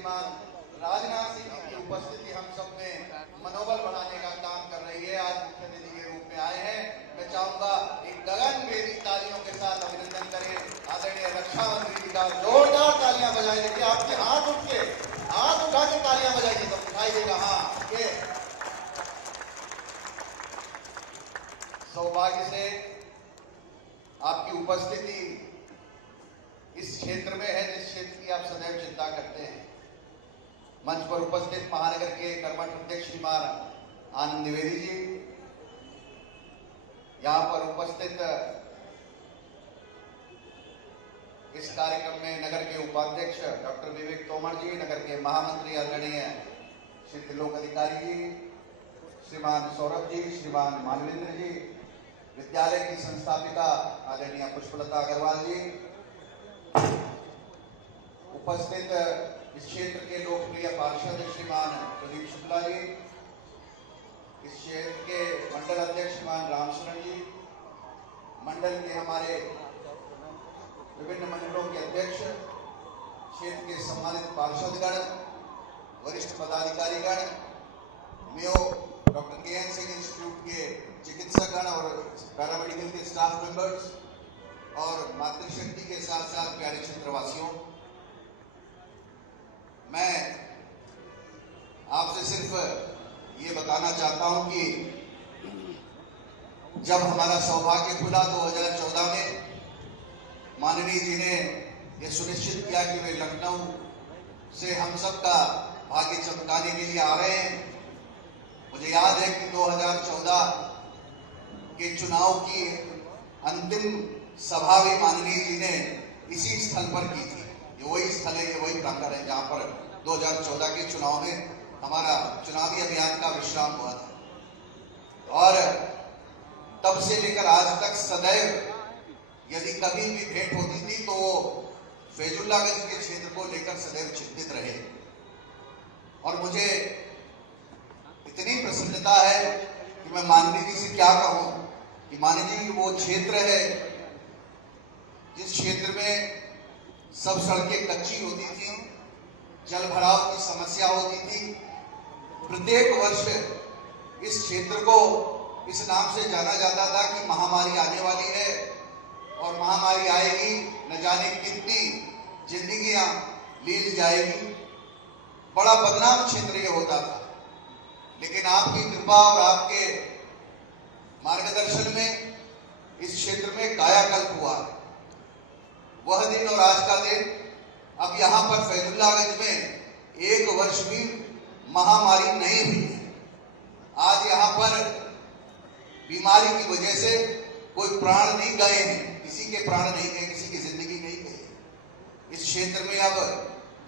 श्रीमान राजनाथ सिंह जी की उपस्थिति हम सब में मनोबल बढ़ाने का काम कर रही है। आज मुख्य अतिथि के रूप में आए हैं। मैं चाहूंगा एक गगनभेदी तालियों के साथ अभिनंदन करें आदरणीय रक्षा मंत्री जी का। जोरदार तालियां बजाई। देखिए आपके हाथ उठा के तालियां बजाइए तो दिखाई देगा। हाँ, ये सौभाग्य से आपकी उपस्थिति इस क्षेत्र में है जिस क्षेत्र की आप सदैव चिंता करते हैं। मंच पर उपस्थित महानगर के कर्मठ अध्यक्ष श्रीमान आनंद द्विवेदी जी, यहां पर उपस्थित इस कार्यक्रम में नगर के उपाध्यक्ष डॉक्टर विवेक तोमर जी, नगर के महामंत्री आदरणीय श्री त्रिलोक अधिकारी जी, श्रीमान सौरभ जी, श्रीमान मानवेंद्र जी, विद्यालय की संस्थापिका आदरणीय पुष्पलता अग्रवाल जी, उपस्थित इस क्षेत्र के लोकप्रिय पार्षद श्रीमान प्रदीप शुक्ला जी, इस क्षेत्र के मंडल अध्यक्ष श्रीमान रामशरण जी, मंडल के हमारे विभिन्न मंडलों के अध्यक्ष, क्षेत्र के सम्मानित पार्षदगण, वरिष्ठ पदाधिकारीगण, mayor doctor K N. Singh institute के चिकित्सकगण और पैरामेडिकल के स्टाफ मेंबर्स और मातृशक्ति के साथ साथ प्यारे क्षेत्रवासियों, मैं आपसे सिर्फ ये बताना चाहता हूं कि जब हमारा सौभाग्य खुला 2014 में, माननीय जी ने यह सुनिश्चित किया कि वे लखनऊ से हम सबका भाग्य चमकाने के लिए आ रहे हैं। मुझे याद है कि 2014 के चुनाव की अंतिम सभा भी माननीय जी ने इसी स्थल पर की थी। ये वही स्थल है, ये वही प्रांगण है जहां पर 2014 के चुनाव में हमारा चुनावी अभियान का विश्राम हुआ था। और तब से लेकर आज तक सदैव यदि कभी भी भेंट होती थी तो वो फैजुल्लागंज के क्षेत्र को लेकर सदैव चिंतित रहे। और मुझे इतनी प्रसन्नता है कि मैं माननीय जी से क्या कहूं कि माननीय जी वो क्षेत्र है जिस क्षेत्र में सब सड़कें कच्ची होती थी, जल भराव की समस्या होती थी। प्रत्येक वर्ष इस क्षेत्र को इस नाम से जाना जाता था कि महामारी आने वाली है और महामारी आएगी, न जाने कितनी जिंदगियां लील जाएगी। बड़ा बदनाम क्षेत्र ये होता था, लेकिन आपकी कृपा और आपके मार्गदर्शन में इस क्षेत्र में कायाकल्प हुआ। वह दिन और आज का दिन, अब यहाँ पर फैजुल्लागंज में एक वर्ष भी महामारी नहीं हुई है। आज यहाँ पर बीमारी की वजह से कोई प्राण नहीं गए हैं, किसी के प्राण नहीं गए, किसी की जिंदगी नहीं गई। इस क्षेत्र में अब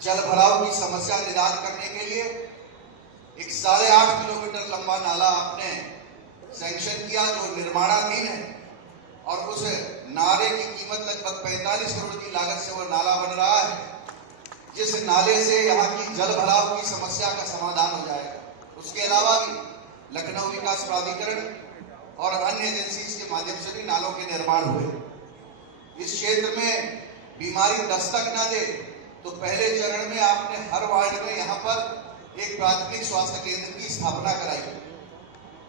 जल भराव की समस्या निदान करने के लिए एक 8.5 किलोमीटर लंबा नाला आपने सैंक्शन किया जो निर्माणाधीन है, और उस नाले की कीमत लगभग 45 करोड़ की लागत से वह नाला बन रहा है, जिस नाले से यहाँ की जल भराव की समस्या का समाधान हो जाएगा। उसके अलावा भी लखनऊ विकास प्राधिकरण और अन्य एजेंसीज के माध्यम से भी नालों के निर्माण हुए। इस क्षेत्र में बीमारी दस्तक न दे तो पहले चरण में आपने हर वार्ड में यहाँ पर एक प्राथमिक स्वास्थ्य केंद्र की स्थापना कराई।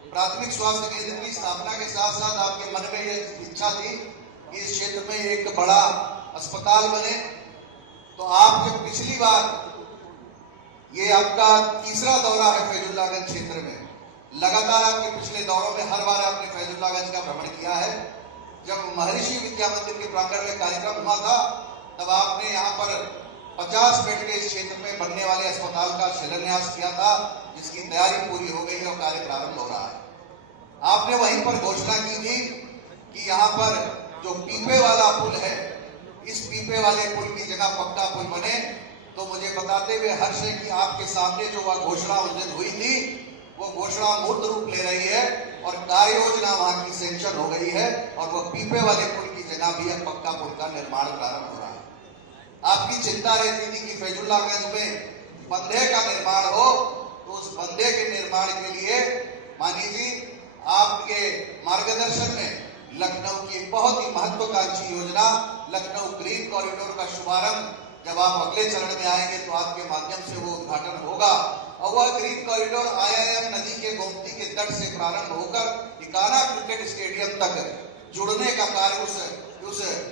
प्राथमिक स्वास्थ्य केंद्र की स्थापना के साथ साथ आपके मन में यह इच्छा थी कि इस क्षेत्र में एक बड़ा अस्पताल बने। तो आप जब पिछली बार, ये आपका तीसरा दौरा है फैजुल्लागंज क्षेत्र में, लगातार आपके पिछले दौरों में हर बार आपने फैजुल्लागंज का भ्रमण किया है। जब महर्षि विद्या मंदिर के प्रांगण में कार्यक्रम हुआ था तब आपने यहाँ पर 50 बेड के इस क्षेत्र में बनने वाले अस्पताल का शिलान्यास किया था, जिसकी तैयारी पूरी हो गई है और कार्य प्रारंभ हो रहा है। आपने वहीं पर घोषणा की थी कि यहाँ पर जो पीपे वाला पुल है, इस पीपे वाले पुल की जगह पक्का पुल बने। तो मुझे बताते हुए हर्ष है कि आपके सामने जो वह घोषणा उस दिन हुई थी, वो घोषणा मूर्त रूप ले रही है और कार्य योजना वहां की सैंक्शन हो गई है और वह पीपे वाले पुल की जगह भी अब पक्का पुल का निर्माण प्रारंभ हो रहा है। आपकी चिंता रहती थी कि फैजुल्लागंज में बंधे का निर्माण हो, तो उस बंधे के निर्माण के लिए मानी जी आपके मार्गदर्शन में लखनऊ की एक बहुत ही महत्वाकांक्षी योजना लखनऊ ग्रीन कॉरिडोर का शुभारंभ जब आप अगले चरण में आएंगे तो आपके माध्यम से वो उद्घाटन होगा और वह ग्रीन कॉरिडोर IIM नदी के गोमती के तट से प्रारंभ होकर इकाना क्रिकेट स्टेडियम तक जुड़ने का कार्य उस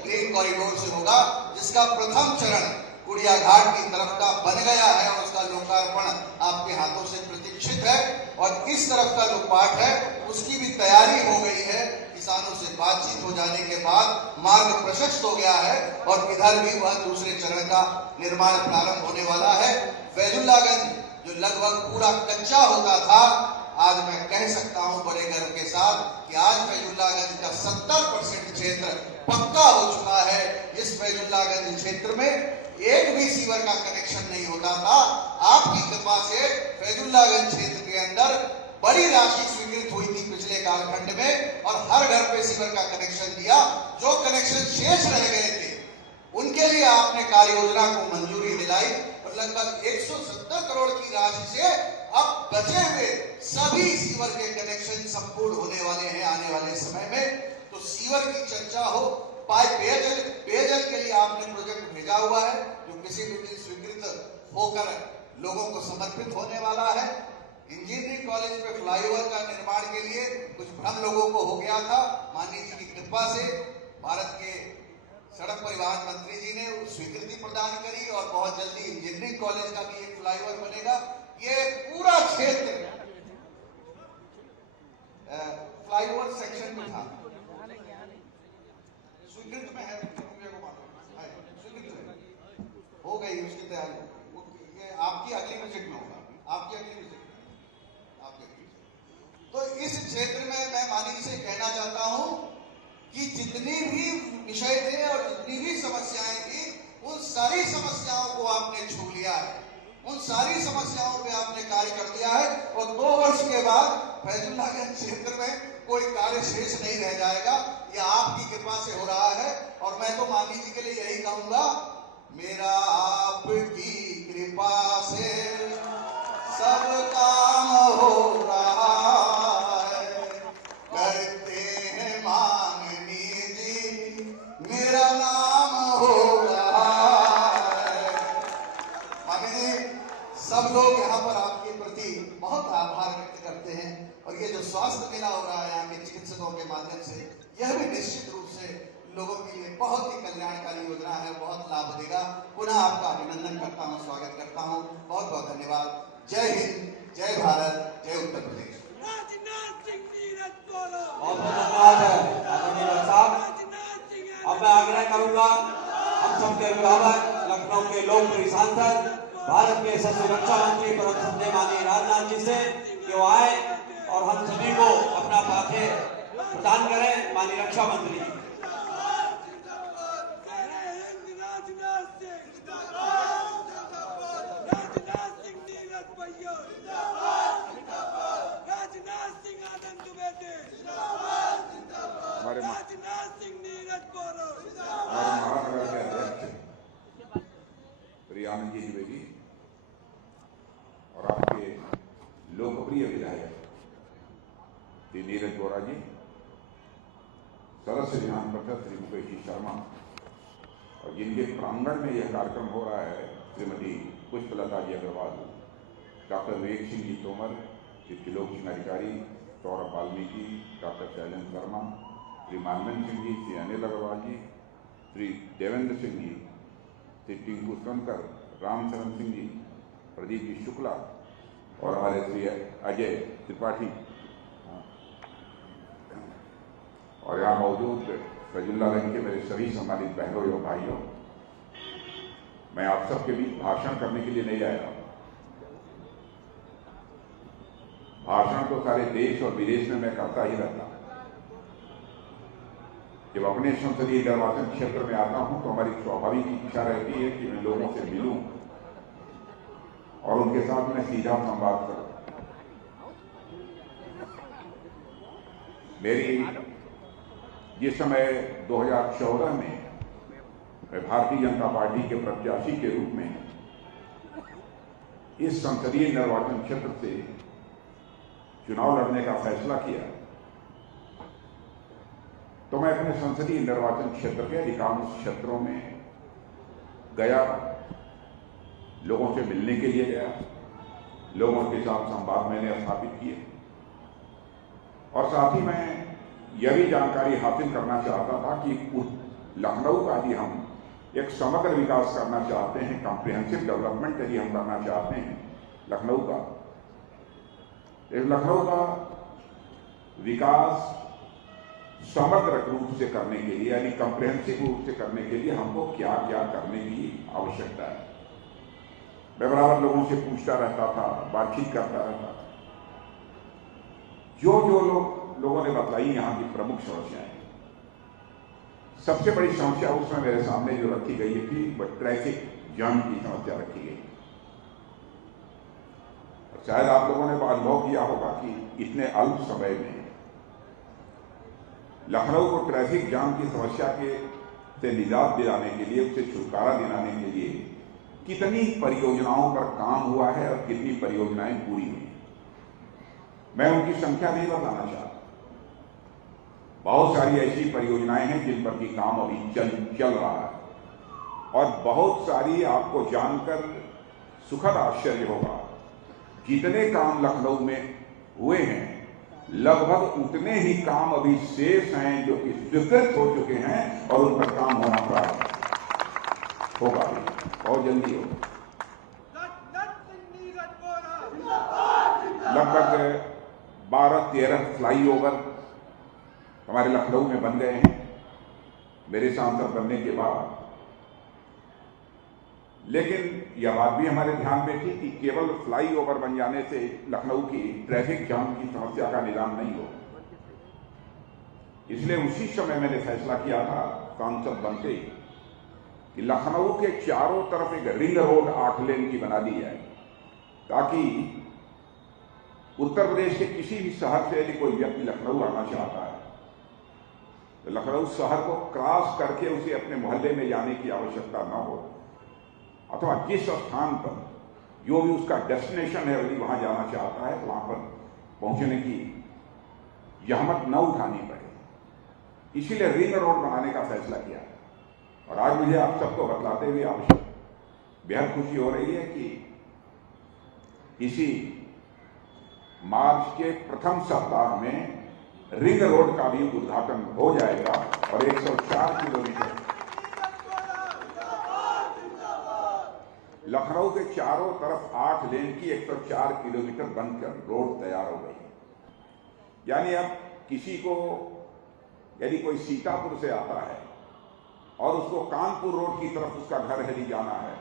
ग्रीन कॉरिडोर से होगा, जिसका प्रथम चरण कुड़िया घाट की तरफ का बन गया है और उसका लोकार्पण आपके हाथों से प्रतीक्षित है। और इस तरफ का जो पार्ट है उसकी भी तैयारी हो गई है। किसानों से बातचीत हो जाने के बाद मार्ग प्रशस्त हो गया है और इधर भी वह दूसरे चरण का निर्माण प्रारंभ होने वाला है। फैजुल्लागंज जो लगभग पूरा कच्चा होता था, आज मैं कह सकता हूं बड़े गर्व के साथ कि आज फैजुल्लागंज का 70% क्षेत्र पक्का हो चुका है। इस फैजुल्लागंज क्षेत्र में एक भी सीवर का कनेक्शन नहीं होता था। आपकी कृपा से फैजुल्लागंज क्षेत्र के अंदर बड़ी राशि स्वीकृत हुई थी पिछले कालखंड में और हर घर पे सीवर का कनेक्शन दिया। जो कनेक्शन शेष रह गए थे उनके लिए आपने कार्य योजना को मंजूरी दिलाई और लगभग 170 करोड़ की राशि से अब बचे हुए सभी सीवर के कनेक्शन संपूर्ण होने वाले हैं आने वाले समय में। तो सीवर की चर्चा हो, पेयजल के लिए आपने प्रोजेक्ट भेजा हुआ है जो किसी भी दिन स्वीकृत होकर लोगों को समर्पित होने वाला है। इंजीनियरिंग कॉलेज में फ्लाईओवर का निर्माण के लिए कुछ भ्रम लोगों को हो गया था। माननीय जी की कृपा से भारत के सड़क परिवहन मंत्री जी ने स्वीकृति प्रदान करी और बहुत जल्दी इंजीनियरिंग कॉलेज का भी एक फ्लाईओवर बनेगा। ये पूरा क्षेत्र फ्लाईओवर सेक्शन में था, स्वीकृत में है, स्वीकृत हो गई उसकी तैयारी। ये आपकी अगली विजिट में होगा, आपकी अगली विजिट में, आपकी अगली विजिट। तो इस क्षेत्र में मैं माननीय से कहना चाहता हूं कि जितनी भी विषय थे और जितनी भी समस्याएं थी उन सारी समस्याओं को आपने छू लिया है, उन सारी समस्याओं पे आपने कार्य कर दिया है और 2 वर्ष के बाद फैजुल्लागंज क्षेत्र में कोई कार्य शेष नहीं रह जाएगा। यह आपकी कृपा से हो रहा है और मैं तो माननीय जी के लिए यही कहूंगा, मेरा आपकी कृपा से सब काम हो रहा है, करते हैं माननीय जी मेरा नाम हो रहा है। माननीय जी, सब लोग यहाँ पर आपके प्रति बहुत आभार व्यक्त करते हैं और ये जो स्वास्थ्य मेला हो रहा है यहाँ के चिकित्सकों के माध्यम से, यह भी निश्चित रूप से लोगों के लिए बहुत ही कल्याणकारी योजना है, बहुत लाभ देगा। पुनः आपका अभिनंदन करता हूँ, स्वागत करता हूँ, बहुत बहुत धन्यवाद। जय हिंद, जय भारत, जय उत्तर प्रदेश। बहुत धन्यवाद आदरणीय साहब। अब मैं आग्रह करूंगा हम सबके अभिभावक, लखनऊ के लोकप्रिय सांसद, भारत के यशस्वी रक्षा मंत्री परम श्रद्धेय माननीय राजनाथ जी से कि वो आए और हम सभी को अपना पाथे प्रदान करें। माननीय रक्षा मंत्री जी। हमारे महानगर के अध्यक्ष श्री आनंद जी द्विवेदी और आपके लोकप्रिय विधायक श्री नीरज बोरा जी, सदस्य विधान परिषद श्री मुकेश जी शर्मा और जिनके प्रांगण में यह कार्यक्रम हो रहा है श्रीमती पुष्पलता जी अग्रवाल, डॉक्टर विवेक सिंह जी तोमर, श्री त्रिलोक सिंह अधिकारी, सौरभ वाल्मीकि, डॉक्टर शैलेंद्र वर्मा, श्री मानवेंद्र सिंह जी, श्री अनिल अग्रवाल जी, श्री देवेंद्र सिंह जी, श्री टिंकू सोनकर, रामचरण सिंह जी, प्रदीप जी शुक्ला और हमारे श्री अजय त्रिपाठी और यहाँ मौजूद फैजुल्लागंज के मेरे सभी सम्मानित बहनों एवं भाइयों, मैं आप सबके बीच भाषण करने के लिए नहीं आया। भाषण तो सारे देश और विदेश में मैं करता ही रहता। जब अपने संसदीय निर्वाचन क्षेत्र में आता हूं तो हमारी स्वाभाविक इच्छा रहती है कि मैं लोगों से मिलूं और उनके साथ मैं सीधा संवाद करूं। मेरी जिस समय 2014 में मैं भारतीय जनता पार्टी के प्रत्याशी के रूप में इस संसदीय निर्वाचन क्षेत्र से चुनाव लड़ने का फैसला किया तो मैं अपने संसदीय निर्वाचन क्षेत्र के अधिकांश क्षेत्रों में गया, लोगों से मिलने के लिए गया, लोगों के साथ संवाद मैंने स्थापित किए और साथ ही मैं यह भी जानकारी हासिल करना चाहता था कि लखनऊ का यदि हम एक समग्र विकास करना चाहते हैं, कॉम्प्रिहेंसिव डेवलपमेंट यदि हम करना चाहते हैं लखनऊ का, इस लखनऊ का विकास समग्र रूप से करने के लिए यानी कॉम्प्रिहेंसिव रूप से करने के लिए हमको क्या क्या करने की आवश्यकता है। मैं बराबर लोगों से पूछता रहता था, बातचीत करता रहता था। जो लोगों ने बतलाई यहाँ की प्रमुख समस्याएं, सबसे बड़ी समस्या उसमें मेरे सामने जो रखी गई थी वह ट्रैफिक जाम की समस्या रखी गई। शायद आप लोगों ने अनुभव किया होगा कि इतने अल्प समय में लखनऊ को ट्रैफिक जाम की समस्या से निजात दिलाने के लिए, उसे छुटकारा दिलाने के लिए कितनी परियोजनाओं पर काम हुआ है और कितनी परियोजनाएं पूरी हुई। मैं उनकी संख्या नहीं बताना चाहता। बहुत सारी ऐसी परियोजनाएं हैं जिन पर भी काम अभी चल रहा है और बहुत सारी आपको जानकर सुखद आश्चर्य होगा, जितने काम लखनऊ में हुए हैं लगभग उतने ही काम अभी शेष हैं जो कि स्वीकृत हो चुके हैं और उन पर काम होना प्रारंभ होगा, बहुत जल्दी होगा। लगभग 12-13 फ्लाईओवर हमारे लखनऊ में बन गए हैं मेरे सांसद बनने के बाद। लेकिन यह बात भी हमारे ध्यान में थी कि केवल फ्लाईओवर बन जाने से लखनऊ की ट्रैफिक जाम की समस्या का निदान नहीं हो। इसलिए उसी समय मैंने फैसला किया था सांसद बनते ही कि लखनऊ के चारों तरफ एक रिंग रोड 8 लेन की बना दी जाए, ताकि उत्तर प्रदेश के किसी भी शहर से यदि कोई व्यक्ति लखनऊ आना चाहता है तो लखनऊ शहर को क्रॉस करके उसे अपने मोहल्ले में जाने की आवश्यकता न हो, अथवा जिस स्थान पर जो भी उसका डेस्टिनेशन है यदि वहां जाना चाहता है तो वहां पर पहुंचने की जहमत न उठानी पड़े। इसीलिए रिंग रोड बनाने का फैसला किया और आज मुझे आप सबको बतलाते हुए आवश्यक बेहद खुशी हो रही है कि इसी मार्च के प्रथम सप्ताह में रिंग रोड का भी उद्घाटन हो जाएगा और 104 किलोमीटर लखनऊ के चारों तरफ 8 लेन की 104 किलोमीटर बनकर रोड तैयार हो गई। यानी अब किसी को यदि कोई सीतापुर से आता है और उसको कानपुर रोड की तरफ उसका घर यदि जाना है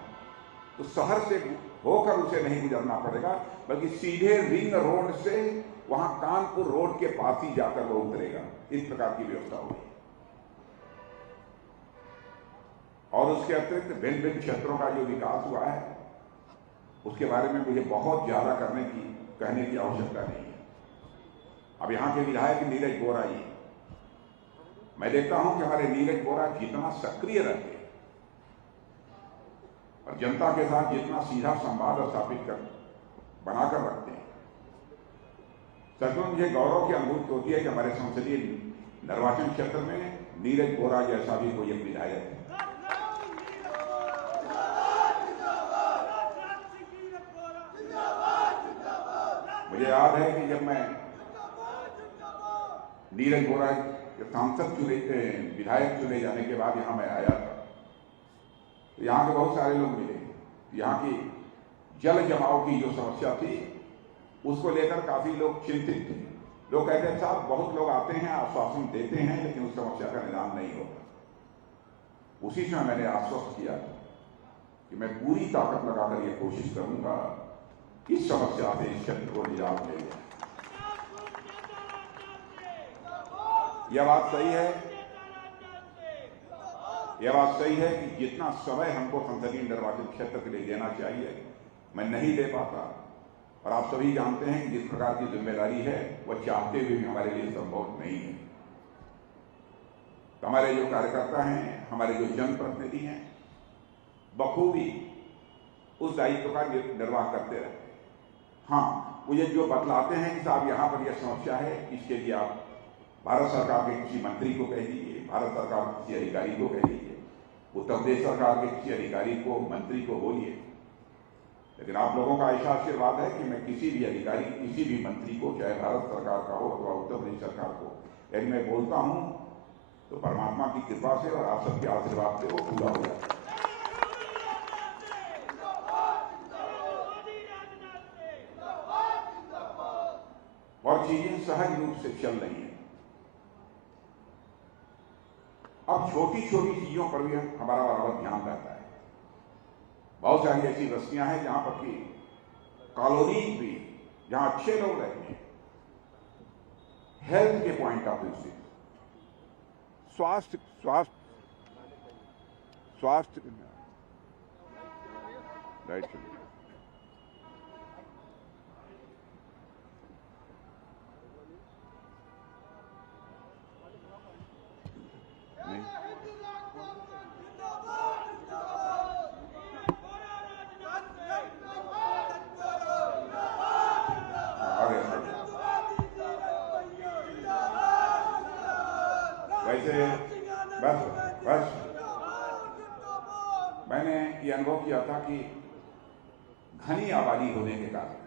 तो शहर से होकर उसे नहीं गुजरना पड़ेगा, बल्कि सीधे रिंग रोड से वहां कानपुर रोड के पास ही जाकर वो उतरेगा। इस प्रकार की व्यवस्था होगी। और उसके अतिरिक्त भिन्न भिन्न क्षेत्रों का जो विकास हुआ है उसके बारे में मुझे बहुत ज्यादा कहने की आवश्यकता नहीं है। अब यहाँ के विधायक नीरज बोरा जी, मैं देखता हूं कि हमारे नीरज बोरा जितना सक्रिय रहते हैं और जनता के साथ जितना सीधा संवाद स्थापित बनाकर रखते हैं, सचमुच मुझे गौरव की अनुभूति होती है कि हमारे संसदीय निर्वाचन क्षेत्र में नीरज बोरा जैसा भी कोई एक विधायक है। मुझे याद है कि जब मैं नीरज बोरा के सांसद विधायक चुने जाने के बाद यहां मैं आया था तो यहाँ के बहुत सारे लोग मिले। यहाँ की जल जमाव की जो समस्या थी उसको लेकर काफी लोग चिंतित थे। लोग कहते हैं साहब बहुत लोग आते हैं, आश्वासन देते हैं, लेकिन उस समस्या का निदान नहीं होता। उसी समय मैंने आश्वस्त किया कि मैं पूरी ताकत लगाकर यह कोशिश करूंगा इस समस्या से इस क्षेत्र को निजात मिल जाए। यह बात सही है, यह बात सही है कि जितना समय हमको संसदीय निर्वाचन क्षेत्र के लिए देना चाहिए मैं नहीं दे पाता, और आप सभी जानते हैं कि जिस प्रकार की जिम्मेदारी है वह चाहते हुए भी हमारे लिए संभव नहीं है। तो हमारे जो कार्यकर्ता हैं, हमारे जो जनप्रतिनिधि हैं, बखूबी उस दायित्व का निर्वाह करते रहते हैं। हाँ, मुझे जो बतलाते हैं कि साहब यहाँ पर यह समस्या है, इसके लिए आप भारत सरकार के किसी मंत्री को कह दीजिए, भारत सरकार के किसी अधिकारी को कह दीजिए, उत्तर प्रदेश सरकार के किसी अधिकारी को, मंत्री को बोलिए। लेकिन आप लोगों का ऐसा आशीर्वाद है कि मैं किसी भी अधिकारी, किसी भी मंत्री को, चाहे भारत सरकार का हो अथवा उत्तर प्रदेश सरकार को, यदि मैं बोलता हूं तो परमात्मा की कृपा से और आप सबके आशीर्वाद से वो पूरा हो जाता है। और चीजें सहज रूप से चल रही हैं। अब छोटी छोटी चीजों पर भी हमारा बराबर ध्यान रहता है। बहुत सारी ऐसी बस्तियां हैं जहां पर की कॉलोनीज भी, जहां अच्छे लोग रहते हैं, हेल्थ के पॉइंट ऑफ व्यू से, स्वास्थ्य राइट नहीं, वैसे बस मैंने ये अनुभव किया था कि घनी आबादी होने के कारण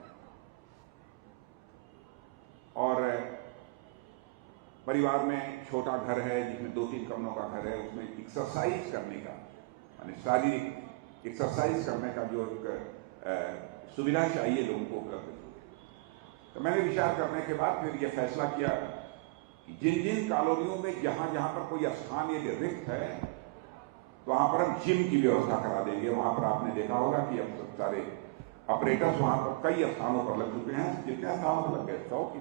और परिवार में छोटा घर है जिसमें 2-3 कमरों का घर है, उसमें एक्सरसाइज करने का, यानी शारीरिक एक्सरसाइज करने का जो एक सुविधा चाहिए लोगों को उपलब्ध हो। तो मैंने विचार करने के बाद फिर यह फैसला किया कि जिन जिन कॉलोनियों में जहां जहां पर कोई स्थान यदि रिक्त है तो वहां पर हम जिम की व्यवस्था करा देंगे। वहां पर आपने देखा होगा कि अब सब सारे ऑपरेटर्स वहां पर कई स्थानों पर लग चुके हैं। कितने स्थानों पर लग गए? 100 की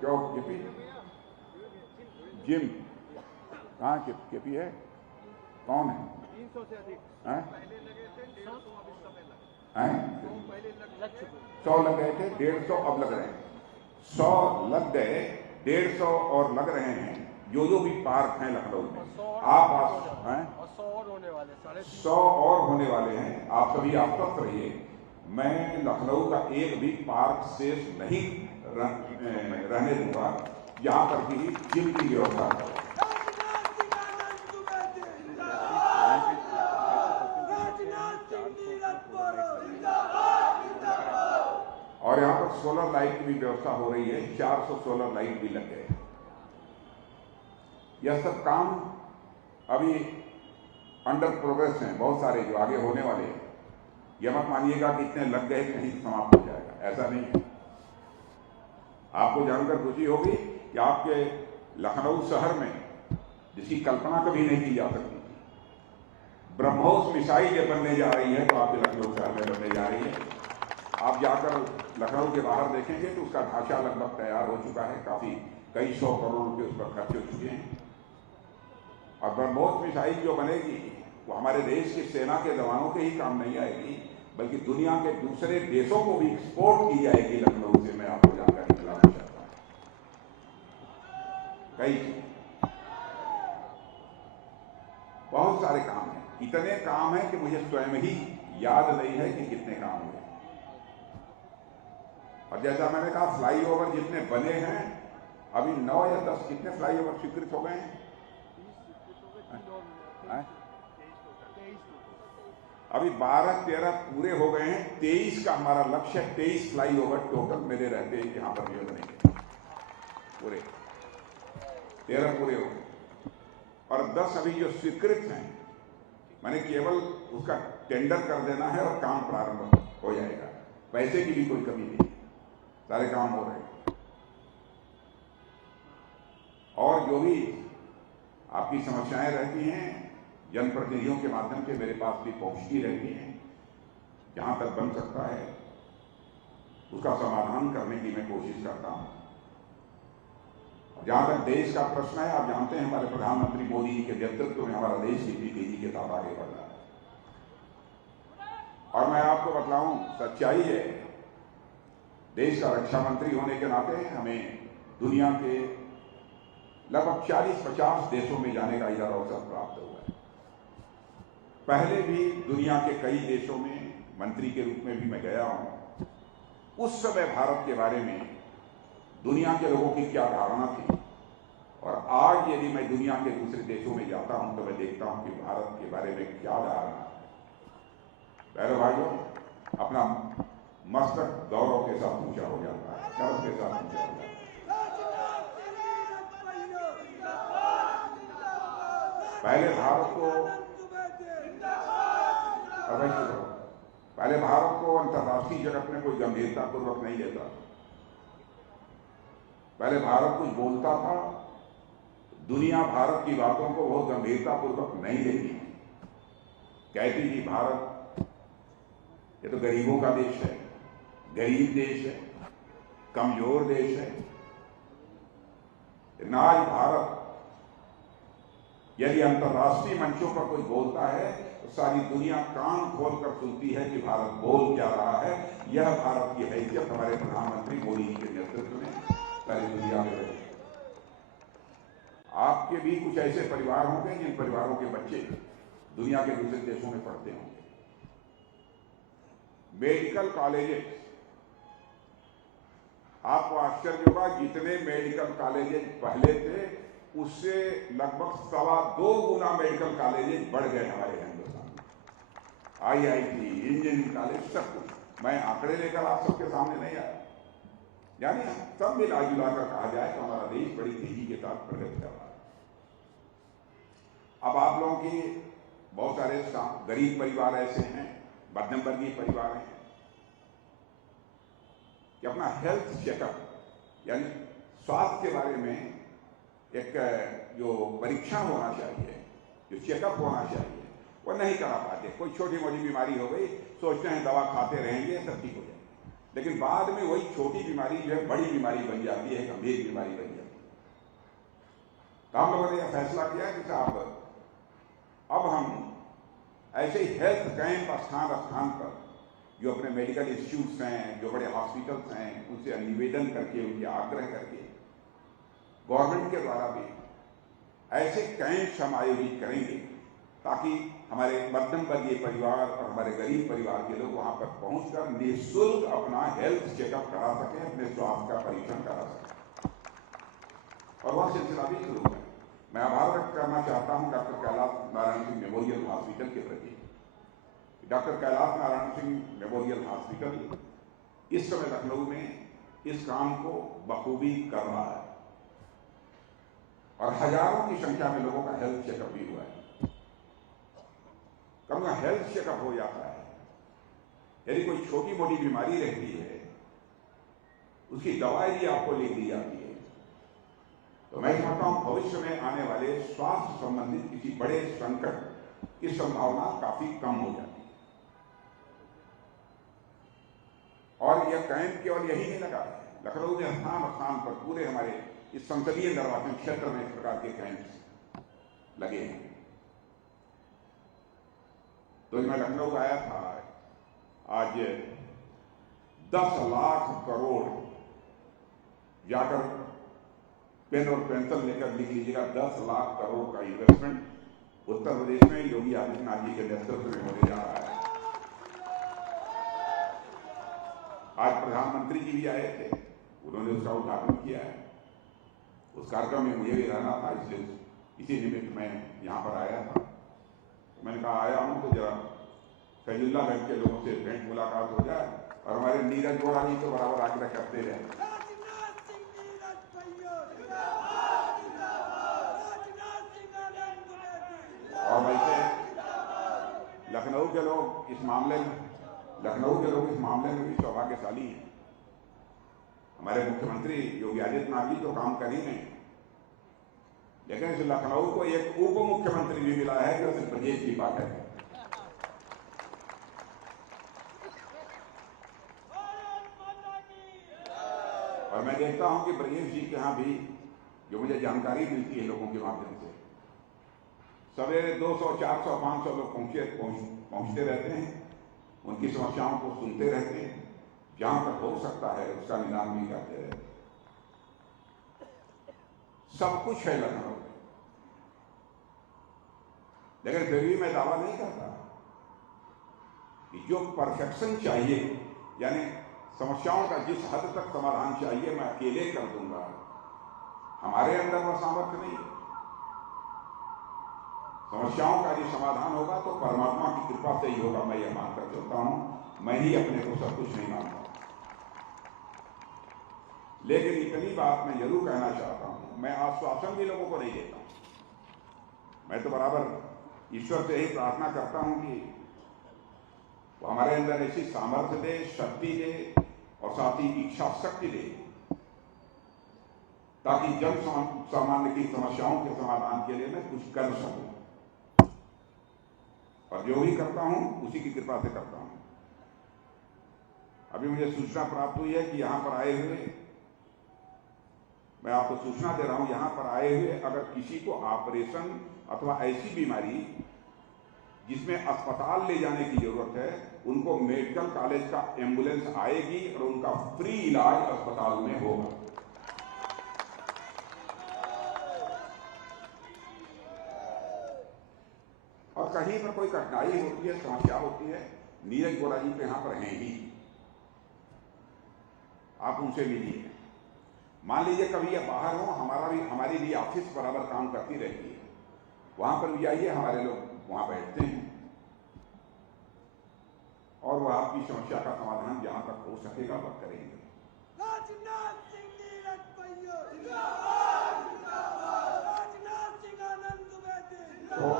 क्यों जिम कहाँ केपी है? कौन है? 300 से अधिक पहले लगे थे, 150 अब इस समय हैं? 100 लग गए थे, 150 अब लग रहे हैं। 100 लग गए, 150 और लग रहे हैं। जो भी पार्क हैं लखनऊ में, आप हैं 100 और होने वाले, 100 और होने वाले हैं। आप सभी आश्वस्त रहिए, मैं लखनऊ का एक भी पार्क शेष नहीं रहने दूंगा जहां पर भी जिम की व्यवस्था है। और यहाँ पर सोलर लाइट की भी व्यवस्था हो रही है। 400 सोलर लाइट भी लग गए। यह सब काम अभी अंडर प्रोग्रेस हैं, बहुत सारे जो आगे होने वाले हैं। यह मत मानिएगा कि इतने लग गए कहीं समाप्त हो जाएगा, ऐसा नहीं है। आपको जानकर खुशी होगी कि आपके लखनऊ शहर में, जिसकी कल्पना कभी नहीं की जा सकती थी, ब्रह्मोस मिसाइल जब बनने जा रही है तो आपके लखनऊ शहर में बनने जा रही है। आप जाकर लखनऊ के बाहर देखेंगे तो उसका ढांचा लगभग तैयार हो चुका है। काफी कई 100 करोड़ रुपए उस पर खर्च हो चुके हैं। और ब्रह्मोस मिसाइल जो बनेगी वो हमारे देश की सेना के जवानों के ही काम नहीं आएगी, बल्कि दुनिया के दूसरे देशों को भी एक्सपोर्ट की जाएगी लखनऊ से। मैं आपको जानकारी दिलाना चाहता हूं। कई बहुत सारे काम हैं, इतने काम हैं कि मुझे स्वयं ही याद नहीं है कि कितने काम हुए। और जैसा मैंने कहा, फ्लाईओवर जितने बने हैं, अभी 9 या 10 कितने फ्लाईओवर स्वीकृत हो गए हैं? अभी 12-13 पूरे हो गए हैं। 23 का हमारा लक्ष्य है। 23 फ्लाईओवर टोटल मेरे रहते हैं यहां पर भी बनेंगे। पूरे 13 पूरे हो गए और 10 अभी जो स्वीकृत हैं, मैंने केवल उसका टेंडर कर देना है और काम प्रारंभ हो जाएगा। पैसे की भी कोई कमी नहीं, सारे काम हो रहे हैं। और जो भी आपकी समस्याएं रहती हैं, जनप्रतिनिधियों के माध्यम से मेरे पास भी पहुंचती रहती हैं। जहां तक बन सकता है उसका समाधान करने की मैं कोशिश करता हूं। जहां तक देश का प्रश्न है, आप जानते हैं हमारे प्रधानमंत्री मोदी जी के नेतृत्व में हमारा देश कितनी तेजी के साथ आगे बढ़ रहा है। और मैं आपको बतलाऊं, सच्चाई है, देश का रक्षा मंत्री होने के नाते हमें दुनिया के लगभग 40-50 देशों में जाने का इधर अवसर प्राप्त हुआ है। पहले भी दुनिया के कई देशों में मंत्री के रूप में भी मैं गया हूं। उस समय भारत के बारे में दुनिया के लोगों की क्या धारणा थी, और आज यदि मैं दुनिया के दूसरे देशों में जाता हूं तो मैं देखता हूं कि भारत के बारे में क्या धारणा है। प्यारे भाइयों, अपना मस्तक गौरव के साथ ऊंचा हो जाता है, गर्व के साथ ऊंचा हो जाता है। पहले भारत को अंतर्राष्ट्रीय जगत में कोई गंभीरता पूर्वक नहीं लेता। पहले भारत कुछ बोलता था, दुनिया भारत की बातों को बहुत गंभीरता पूर्वक नहीं लेती। कहती थी भारत ये तो गरीबों का देश है, गरीब देश है, कमजोर देश है। ना आज भारत यदि अंतर्राष्ट्रीय मंचों पर कोई बोलता है तो सारी दुनिया कान खोलकर सुनती है कि भारत बोल क्या रहा है। यह भारत की हैसियत हमारे प्रधानमंत्री मोदी जी के नेतृत्व में सारी दुनिया में रही। आपके भी कुछ ऐसे परिवार होंगे जिन परिवारों के बच्चे दुनिया के दूसरे देशों में पढ़ते होंगे। मेडिकल कॉलेजेस, आपको आश्चर्य होगा, जितने मेडिकल कॉलेजेस पहले थे उससे लगभग 2.25 गुना मेडिकल कॉलेजेस बढ़ गए हमारे हिंदुस्तान में। IIT, इंजीनियरिंग कॉलेज, सब कुछ। मैं आंकड़े लेकर आप सबके सामने नहीं आया, यानी सब मिला जुलाकर कहा जाए तो हमारा देश बड़ी तेजी के साथ प्रगति कर रहा है। अब आप लोगों की बहुत सारे गरीब परिवार ऐसे हैं, मध्यम वर्गीय परिवार हैं कि अपना हेल्थ चेकअप यानी स्वास्थ्य के बारे में एक जो परीक्षण होना चाहिए, जो चेकअप होना चाहिए, वो नहीं करा पाते। कोई छोटी मोटी बीमारी हो गई, सोचते हैं दवा खाते रहेंगे सब ठीक हो जाएगा, लेकिन बाद में वही छोटी बीमारी जो है बड़ी बीमारी बन जाती है, गंभीर बीमारी बन जाती है। तो हम लोगों ने यह फैसला किया कि साहब अब हम ऐसे ही हेल्थ कैंप स्थान पर जो अपने मेडिकल इंस्टीट्यूट्स हैं, जो बड़े हॉस्पिटल्स हैं, उनसे निवेदन करके, उनके आग्रह करके गवर्नमेंट के द्वारा भी ऐसे कैंप्स हम आयोजित करेंगे ताकि हमारे मध्यम वर्गीय परिवार और हमारे गरीब परिवार के लोग वहां पर पहुंचकर निःशुल्क अपना हेल्थ चेकअप करा सकें, अपने स्वास्थ्य का परीक्षण करा सकें। और वह सिलसिला भी शुरू है। मैं आभार व्यक्त करना चाहता हूं doctor Kailash Narayan Singh memorial hospital के प्रति। Doctor Kailash Narayan Singh memorial hospital इस समय लखनऊ में इस काम को बखूबी कर रहा है और हजारों की संख्या में लोगों का हेल्थ चेकअप भी हुआ है। कम का हेल्थ चेकअप हो जाता है। यदि कोई छोटी मोटी बीमारी रहती है, उसकी दवाई भी आपको लिख दी जाती है, तो मैं समझता हूं भविष्य में आने वाले स्वास्थ्य संबंधित किसी बड़े संकट की संभावना काफी कम हो जाती है। और यह कैंप केवल यही नहीं लगा है, लखनऊ में स्थान पर पूरे हमारे इस संसदीय निर्वाचन क्षेत्र में इस प्रकार के कैंप्स लगे हैं। तो मैं लखनऊ आया था, आज 10 लाख करोड़ जाकर पेन और पेंसिल लेकर लिख लीजिएगा, 10 लाख करोड़ का इन्वेस्टमेंट उत्तर प्रदेश में योगी आदित्यनाथ जी के नेतृत्व में होने जा रहा है। आज प्रधानमंत्री जी भी आए थे, उन्होंने उसका उद्घाटन किया है। उस कार्यक्रम में मुझे भी रहना था, इसलिए इसी निमित्त मैं यहाँ पर आया था। तो मैंने कहा आया हूँ तो जरा फैजुल्लागंज के लोगों से भेंट मुलाकात हो जाए और हमारे नीरज जोड़ा जी तो बराबर आग्रह करते रहे। और वैसे लखनऊ के लोग इस मामले में भी सौभाग्यशाली हैं। हमारे मुख्यमंत्री योगी आदित्यनाथ जी तो काम कर ही नहीं, लेकिन इस लखनऊ को एक उप मुख्यमंत्री भी मिला है जो सिर्फ ब्रजेश जी पाठक है। और मैं देखता हूं कि ब्रजेश जी के यहाँ भी जो मुझे जानकारी मिलती है लोगों के माध्यम से, सवेरे 200, 400, 500 लोग पहुंचते रहते हैं, उनकी समस्याओं को सुनते रहते हैं, जहां तक हो सकता है उसका निदान भी करते रहते हैं। सब कुछ है लखनऊ में, लेकिन फिर भी मैं दावा नहीं करता कि जो परफेक्शन चाहिए, यानी समस्याओं का जिस हद तक समाधान चाहिए मैं अकेले कर दूंगा, हमारे अंदर वह सामर्थ्य नहीं है। समस्याओं का जो समाधान होगा तो परमात्मा की कृपा से ही होगा, मैं यह मानकर चलता हूं। मैं ही अपने को सब कुछ नहीं मानता, लेकिन इतनी बात मैं जरूर कहना चाहता हूं, मैं आश्वासन भी लोगों को नहीं देता। मैं तो बराबर ईश्वर से ही प्रार्थना करता हूं कि वो हमारे अंदर ऐसी सामर्थ्य दे, शक्ति दे और साथ ही इच्छा शक्ति दे, ताकि जन सामान्य की समस्याओं के समाधान के लिए मैं कुछ कर सकूं। और जो भी करता हूं उसी की कृपा से करता हूं। अभी मुझे सूचना प्राप्त हुई है कि यहां पर आए हुए, मैं आपको सूचना दे रहा हूं, यहां पर आए हुए अगर किसी को ऑपरेशन अथवा ऐसी बीमारी जिसमें अस्पताल ले जाने की जरूरत है, उनको मेडिकल कॉलेज का एम्बुलेंस आएगी और उनका फ्री इलाज अस्पताल में होगा। और कहीं पर कोई कठिनाई होती है, समस्या होती है, नीरज गोरा जी तो यहां पर हैं ही, आप उनसे मिलिए। मान लीजिए कभी ये बाहर हो, हमारी भी ऑफिस बराबर काम करती रहती है, वहां पर भी आइए, हमारे लोग वहां बैठते हैं और वह आपकी समस्या का समाधान जहां तक हो सकेगा वह करेंगे। तो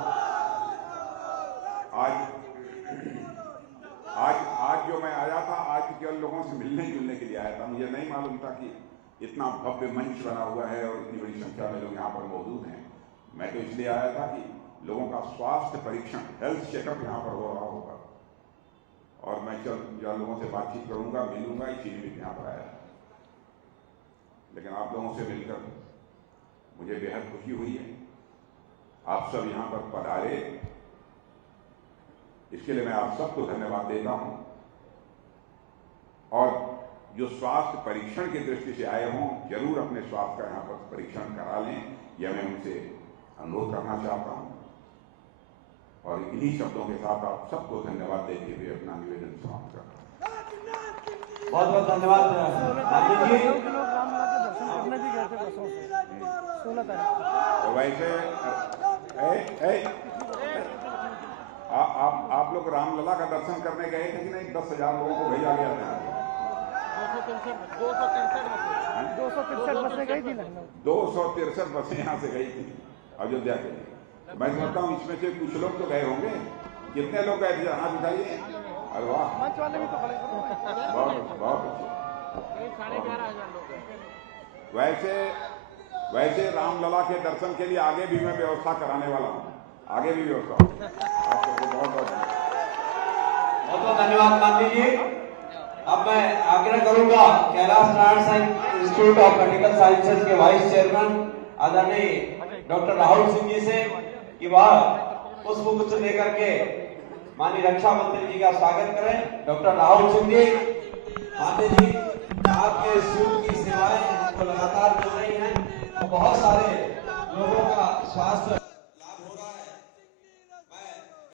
आज जो मैं आया था, आज केवल लोगों से मिलने जुलने के लिए आया था। मुझे नहीं मालूम था कि इतना भव्य मंच बना हुआ है और इतनी बड़ी संख्या में लोग यहाँ पर मौजूद हैं। मैं तो इसलिए आया था कि लोगों का स्वास्थ्य परीक्षण, हेल्थ चेकअप यहाँ पर हो रहा होगा और मैं जो लोगों से बातचीत करूंगा, मिलूंगा, इसीलिए यहाँ पर आया। लेकिन आप लोगों से मिलकर मुझे बेहद खुशी हुई है। आप सब यहाँ पर पधारे, इसके लिए मैं आप सबको धन्यवाद देता हूँ। और जो स्वास्थ्य परीक्षण की दृष्टि से आए हों, जरूर अपने स्वास्थ्य का यहाँ पर परीक्षण करा लें, यह मैं उनसे अनुरोध करना चाहता हूँ। और इन्हीं शब्दों के साथ आप सबको धन्यवाद देते हुए अपना निवेदन समाप्त करता हूँ। बहुत बहुत धन्यवाद गांधी जी। तो वैसे आप लोग रामलला का दर्शन करने गए थे कि नहीं? 10,000 लोगों को भेजा गया था। 263 बसें गई थी लखनऊ। 263 बसें यहाँ से गई थी अयोध्या के लिए। मैं समझता हूँ इसमें से कुछ लोग तो गए होंगे। कितने लोग गए थे? हाथ उठाइए। अरे वाह, मंच वाले भी तो खड़े थे। बहुत अच्छे। 11,500 लोग गए। वैसे रामलला के दर्शन के लिए आगे भी मैं व्यवस्था कराने वाला हूँ, आगे भी व्यवस्था। आप सबको बहुत बहुत धन्यवाद गांधी जी। अब मैं आग्रह करूंगा Kailash Narayan science institute of medical sciences के वाइस चेयरमैन आदरणीय डॉक्टर राहुल सिंह जी से कि वह पुष्पगुच्छ लेकर के माननीय रक्षा मंत्री जी का स्वागत करें। डॉक्टर राहुल सिंह जी, माननीय जी, आपके इंस्टीट्यूट की सेवाएं तो लगातार मिल रही हैं, बहुत सारे लोगों का स्वास्थ्य